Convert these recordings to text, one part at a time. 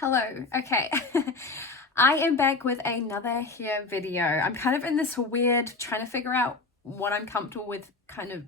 Hello, okay. I am back with another hair video. I'm kind of in this weird trying to figure out what I'm comfortable with kind of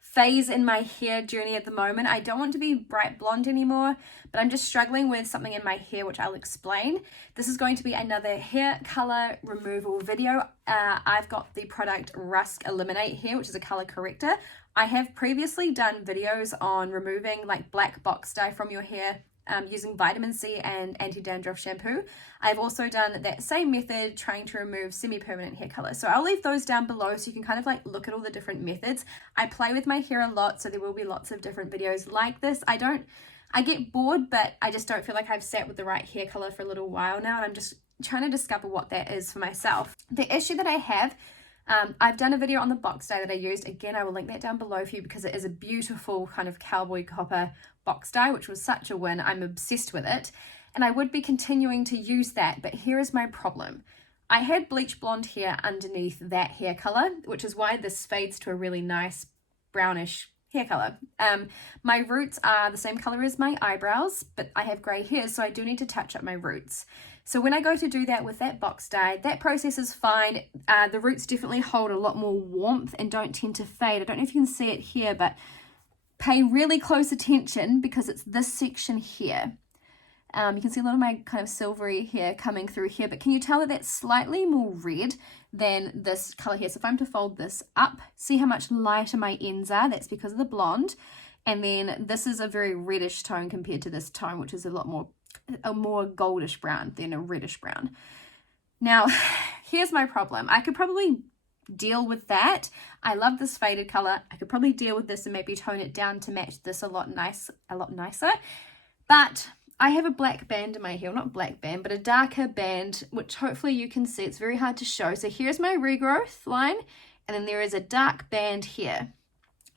phase in my hair journey at the moment. I don't want to be bright blonde anymore, but I'm just struggling with something in my hair, which I'll explain. This is going to be another hair color removal video. I've got the product RUSK Eliminate here, which is a color corrector. I have previously done videos on removing like black box dye from your hair using vitamin C and anti-dandruff shampoo. I've also done that same method trying to remove semi-permanent hair color. So I'll leave those down below so you can kind of like look at all the different methods. I play with my hair a lot, so there will be lots of different videos like this. I get bored, but I just don't feel like I've sat with the right hair color for a little while now, and I'm just trying to discover what that is for myself. The issue that I have, I've done a video on the box dye that I used. Again, I will link that down below for you because it is a beautiful kind of cowboy copper box dye, which was such a win. I'm obsessed with it, and I would be continuing to use that, but here is my problem. I had bleach blonde hair underneath that hair color, which is why this fades to a really nice brownish hair color. My roots are the same color as my eyebrows, but I have gray hair, so I do need to touch up my roots. So when I go to do that with that box dye, that process is fine. The roots definitely hold a lot more warmth and don't tend to fade. I don't know if you can see it here, but pay really close attention because it's this section here. You can see a lot of my kind of silvery hair coming through here, but can you tell that that's slightly more red than this color here? So if I'm to fold this up, see how much lighter my ends are? That's because of the blonde. And then this is a very reddish tone compared to this tone, which is a more goldish brown than a reddish brown. Now, here's my problem. I could probably deal with that. I love this faded color. I could probably deal with this and maybe tone it down to match this a lot nicer. But I have a black band in my hair, not black band, but a darker band, which hopefully you can see. It's very hard to show. So here's my regrowth line, and then there is a dark band here.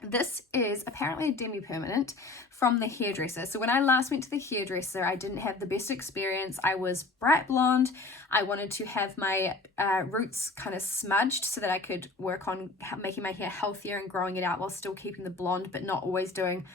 This is apparently a demi-permanent from the hairdresser. So when I last went to the hairdresser, I didn't have the best experience. I was bright blonde. I wanted to have my roots kind of smudged so that I could work on making my hair healthier and growing it out while still keeping the blonde, but not always doing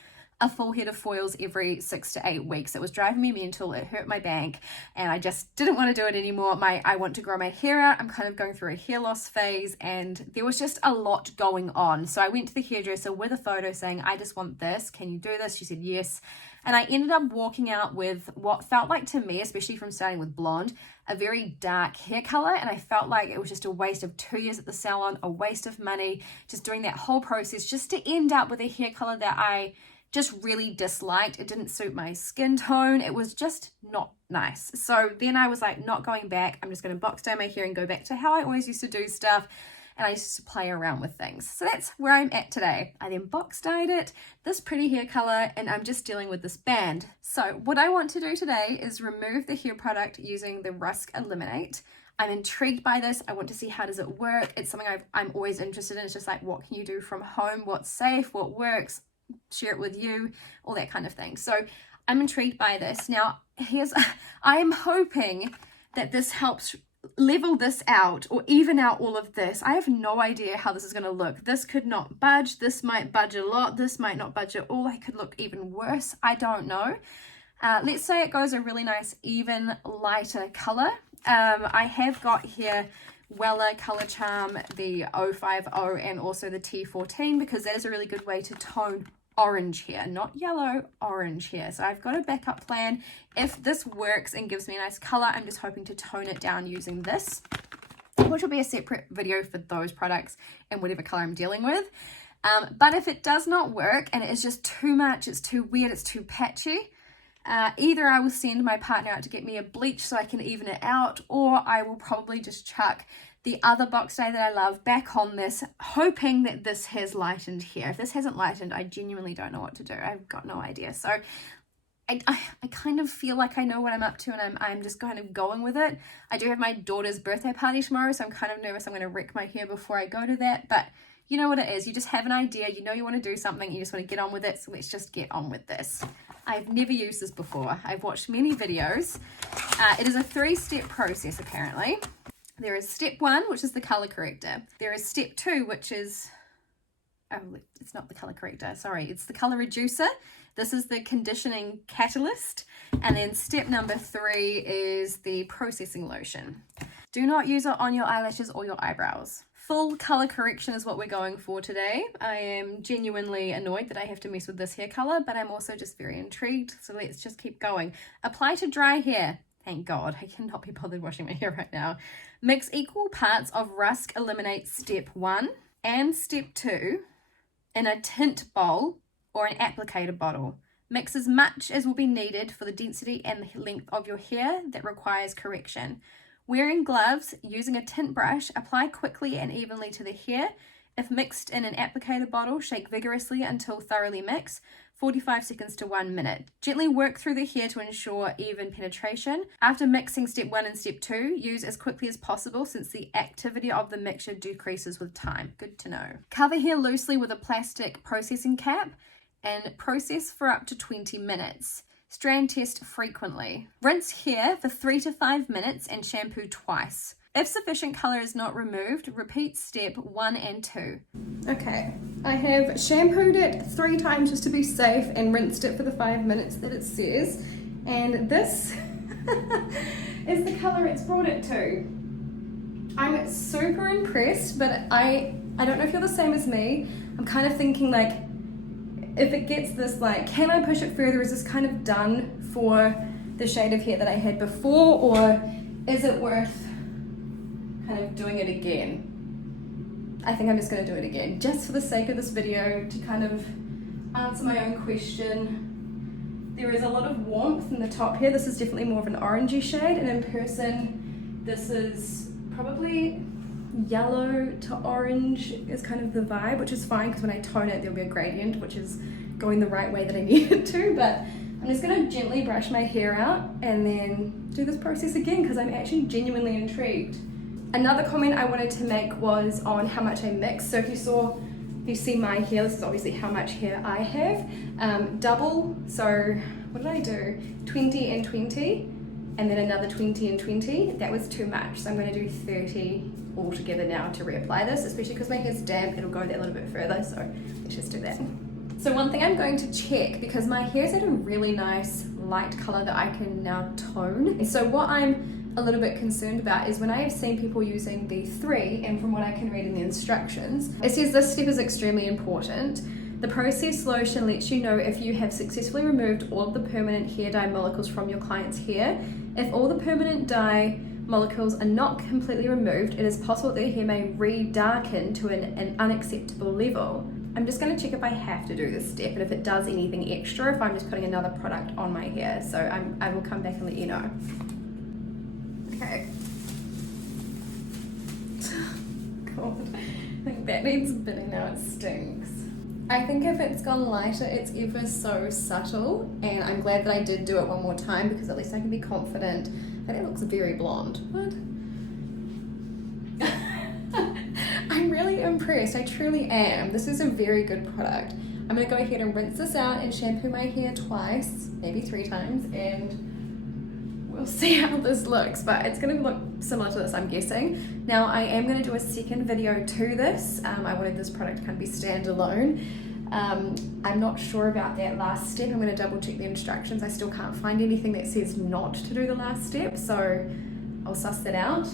a full head of foils every 6 to 8 weeks. It was driving me mental. It hurt my bank, and I just didn't want to do it anymore. I want to grow my hair out. I'm kind of going through a hair loss phase, and there was just a lot going on. So I went to the hairdresser with a photo saying, I just want this. Can you do this? She said yes. And I ended up walking out with what felt like to me, especially from starting with blonde, a very dark hair color. And I felt like it was just a waste of 2 years at the salon, a waste of money, just doing that whole process just to end up with a hair color that I just really disliked. It didn't suit my skin tone. It was just not nice. So then I was like, not going back. I'm just going to box dye my hair and go back to how I always used to do stuff. And I used to play around with things. So that's where I'm at today. I then box dyed it, this pretty hair color, and I'm just dealing with this band. So what I want to do today is remove the hair product using the RUSK Eliminate. I'm intrigued by this. I want to see how does it work. It's something I'm always interested in. It's just like, what can you do from home? What's safe? What works? Share it with you, all that kind of thing. So I'm intrigued by this. Now, I am hoping that this helps level this out or even out all of this. I have no idea how this is going to look. This could not budge. This might budge a lot. This might not budge at all. It could look even worse. I don't know. Let's say it goes a really nice, even lighter color. I have got here Wella Color Charm, the 050 and also the T14, because that is a really good way to tone orange hair, not yellow, orange hair. So I've got a backup plan. If this works and gives me a nice color, I'm just hoping to tone it down using this, which will be a separate video for those products and whatever color I'm dealing with. But if it does not work and it is just too much, it's too weird, it's too patchy, either I will send my partner out to get me a bleach so I can even it out, or I will probably just chuck the other box dye that I love back on this, hoping that this has lightened here. If this hasn't lightened, I genuinely don't know what to do. I've got no idea. So I kind of feel like I know what I'm up to, and I'm just kind of going with it. I do have my daughter's birthday party tomorrow, so I'm kind of nervous I'm going to wreck my hair before I go to that. But you know what it is. You just have an idea. You know you want to do something. You just want to get on with it. So let's just get on with this. I've never used this before. I've watched many videos. It is a 3-step process, apparently. There is step 1, which is the color corrector. There is step 2, which is it's not the color corrector, sorry, it's the color reducer. This is the conditioning catalyst. And then step number 3 is the processing lotion. Do not use it on your eyelashes or your eyebrows. Full color correction is what we're going for today. I am genuinely annoyed that I have to mess with this hair color, but I'm also just very intrigued. So let's just keep going. Apply to dry hair. Thank God, I cannot be bothered washing my hair right now. Mix equal parts of RUSK Eliminate Step 1 and Step 2 in a tint bowl or an applicator bottle. Mix as much as will be needed for the density and the length of your hair that requires correction. Wearing gloves, using a tint brush, apply quickly and evenly to the hair. If mixed in an applicator bottle, shake vigorously until thoroughly mixed, 45 seconds to 1 minute. Gently work through the hair to ensure even penetration. After mixing step 1 and step 2, use as quickly as possible since the activity of the mixture decreases with time. Good to know. Cover hair loosely with a plastic processing cap and process for up to 20 minutes. Strand test frequently. Rinse hair for 3 to 5 minutes and shampoo twice. If sufficient color is not removed, repeat step 1 and 2. Okay, I have shampooed it 3 times just to be safe and rinsed it for the 5 minutes that it says. And this is the color it's brought it to. I'm super impressed, but I don't know if you're the same as me. I'm kind of thinking like, if it gets this, like, can I push it further? Is this kind of done for the shade of hair that I had before, or is it worth kind of doing it again? I think I'm just going to do it again, just for the sake of this video, to kind of answer my own question. There is a lot of warmth in the top here. This is definitely more of an orangey shade, and in person, this is probably yellow to orange is kind of the vibe, which is fine because when I tone it there'll be a gradient which is going the right way that I need it to. But I'm just going to gently brush my hair out and then do this process again because I'm actually genuinely intrigued. Another comment I wanted to make was on how much I mix. So if you see my hair, this is obviously how much hair I have. Double, so what did I do? 20 and 20, and then another 20 and 20. That was too much, so I'm going to do 30 all together now to reapply this, especially because my hair's damp, it'll go there a little bit further, so let's just do that. So one thing I'm going to check, because my hair's at a really nice light color that I can now tone. And so what I'm a little bit concerned about is when I have seen people using the 3, and from what I can read in the instructions, it says this step is extremely important. The process lotion lets you know if you have successfully removed all of the permanent hair dye molecules from your client's hair. If all the permanent dye molecules are not completely removed, it is possible that their hair may re-darken to an unacceptable level. I'm just going to check if I have to do this step and if it does anything extra, if I'm just putting another product on my hair. So I will come back and let you know. Okay. God, I think that needs binning now, it stinks. I think if it's gone lighter, it's ever so subtle, and I'm glad that I did do it one more time because at least I can be confident that it looks very blonde. What? I'm really impressed, I truly am. This is a very good product. I'm gonna go ahead and rinse this out and shampoo my hair twice, maybe 3 times, and we'll see how this looks, but it's gonna look similar to this, I'm guessing. Now, I am gonna do a second video to this. I wanted this product to kind of be standalone. I'm not sure about that last step. I'm going to double check the instructions. I still can't find anything that says not to do the last step, so I'll suss that out.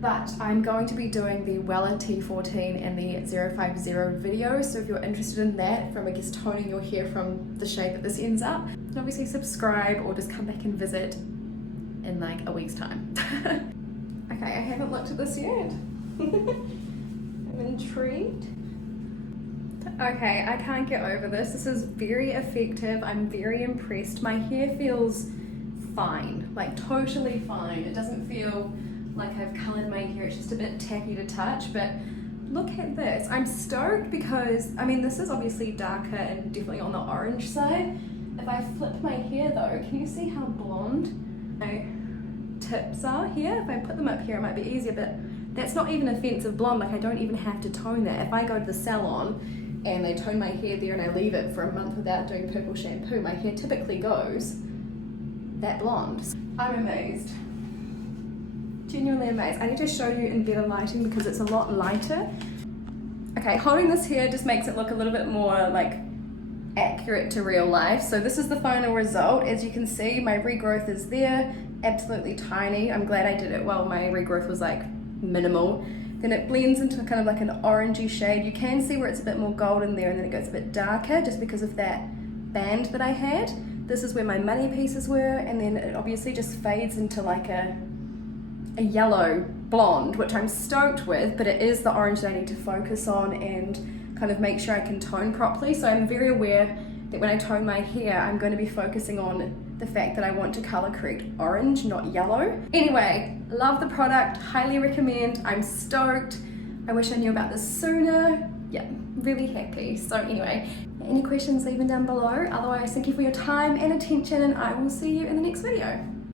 But I'm going to be doing the Weller T14 and the 050 video, so if you're interested in that, from I guess toning your hair from the shade that this ends up, then obviously subscribe or just come back and visit in like a week's time. Okay, I haven't looked at this yet. I'm intrigued. Okay, I can't get over this. This is very effective. I'm very impressed. My hair feels fine, like totally fine. It doesn't feel like I've colored my hair. It's just a bit tacky to touch, but look at this. I'm stoked because, I mean, this is obviously darker and definitely on the orange side. If I flip my hair though, can you see how blonde my tips are here? If I put them up here, it might be easier, but that's not even offensive blonde. Like, I don't even have to tone that. If I go to the salon and they tone my hair there and I leave it for a month without doing purple shampoo, my hair typically goes that blonde. I'm amazed. Genuinely amazed. I need to show you in better lighting because it's a lot lighter. Okay, holding this here just makes it look a little bit more like accurate to real life. So this is the final result. As you can see, my regrowth is there, absolutely tiny. I'm glad I did it while my regrowth was like minimal. Then it blends into kind of like an orangey shade. You can see where it's a bit more golden there, and then it goes a bit darker just because of that band that I had. This is where my money pieces were, and then it obviously just fades into like a yellow blonde, which I'm stoked with, but it is the orange that I need to focus on and kind of make sure I can tone properly. So I'm very aware that when I tone my hair, I'm going to be focusing on the fact that I want to color correct orange, not yellow. Anyway, love the product, highly recommend. I'm stoked. I wish I knew about this sooner. Yeah, really happy. So anyway, any questions, leave them down below. Otherwise, thank you for your time and attention, and I will see you in the next video.